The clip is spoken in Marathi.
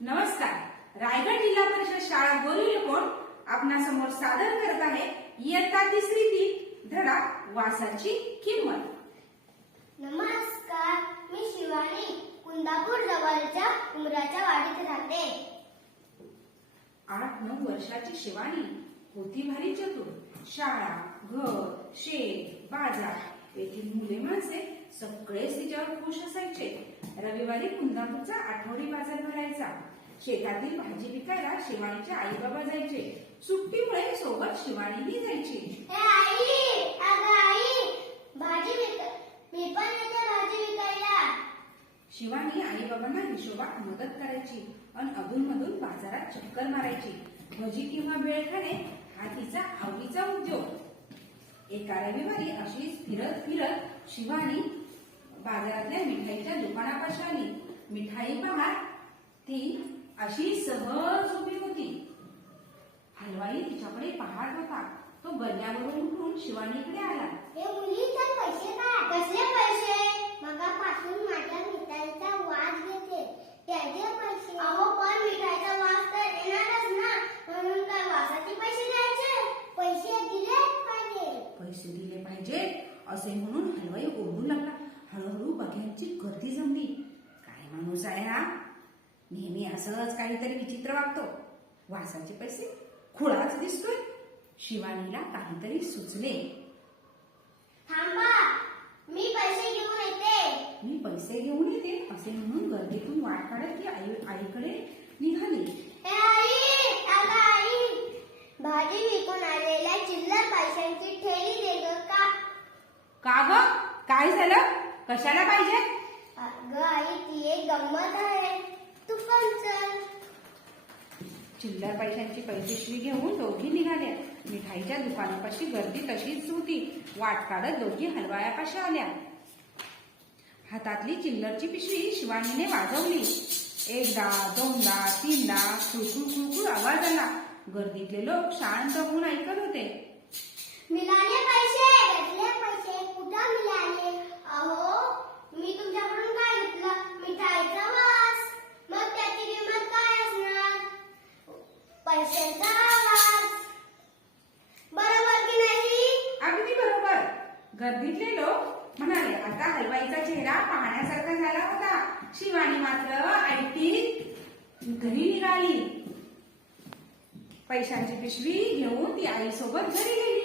नमस्कार. रायगड जिल्हा परिषद शाळा गोरुलकोट आपणासमोर सादर करत आहे इयत्ता तिसरी धडा वासाची किंमत. नमस्कार, मी शिवानी कुंदापूर जवळच्या उमराच्या वाडीत राहते. 8-9 वर्षाची शिवानी होती भारी चतुर. शाळा, घर, शेत, बाजार येथील मुले माणसे सगळेच तिच्यावर खुश असायचे. रविवारी कुंदापूरचा आठवडी बाजार भरायचा. शेतातील भाजी विकायला शिवानीचे आई बाबा जायचे. सुट्टीमुळे सोबत शिवानीही जायची. मी पण येते भाजी विकायला. शिवानी आई बाबांना हिशोबात मदत करायची आणि अधूनमधून बाजारात चक्कर मारायची. भजी किंवा बेळ खाणे हा तिचा आवडीचा उद्योग. एका रविवारी अशीच फिरत फिरत शिवानी बाजारातल्या मिठाईच्या दुकानापाशी आली. मिठाई पाहत ती अशी सहज उभी होती. हलवाई तिच्याकडे पाहत होता. तो बल्ल्यावरून उठून शिवानीकडे आला. हे मुलीचे पैसे काय? कसले पैसे? मगापासून माझ्या मिठाईचा वास घेते. त्याचे पैसे? अहो, पण मिठाईचा वास तर येणारच ना, म्हणून काय वासाचे पैसे द्यायचे? पैसे दिले पाहिजे. पैसे दिले पाहिजे असे म्हणून हलवाई ओरडू लागला. हळूहळू बघ्यांची गर्दी जमली. काय माणूस आहे हा, नेहमी असंच काहीतरी विचित्र वागतो. वासाचे पैसे, खुळाच दिसतोय. शिवानीला काहीतरी सुचले. थांबा, मी पैसे घेऊन येते. मी पैसे घेऊन येते असे म्हणून गर्दीतून वाट काढत ती आईकडे निघाली. आई, भाजी विकून आलेल्या चिल्लर पैशांची ठेली दे ग. का ग, काय झालं? कशाला पाहिजे? अगं आई, ती एक गंमत आहे, तू पण चल. चिल्लर पैशांची पिशवी घेऊन दोघी निघाल्या. मिठाईच्या दुकानापाशी गर्दी तशीच होती. वाट काढत दोघी हलवायापाशी आल्या. हातातली चिल्लरची पिशवी शिवानीने वाजवली. एकदा, दोनदा, तीनदा खुळखुळ खुळखुळ आवाज आला. गर्दीतले लोक शांत होऊन ऐकत होते. मिळाले पैसे, घेतले पैसे, कुठं मिळाले? अहो, मी तुमच्याकडून काय घेतलं? मिठाईचा वास. मग त्याची किंमत काय असणार? पैशाचा आवाज. बरोबर की नाही? अगदी बरोबर. गर्दीतले लोक म्हणाले. आता हलवाईचा चेहरा पाहण्यासारखा झाला होता. शिवानी मात्र ऐटीत घरी निघाली. पैशांची पिशवी घेऊन ती आईसोबत घरी गेली.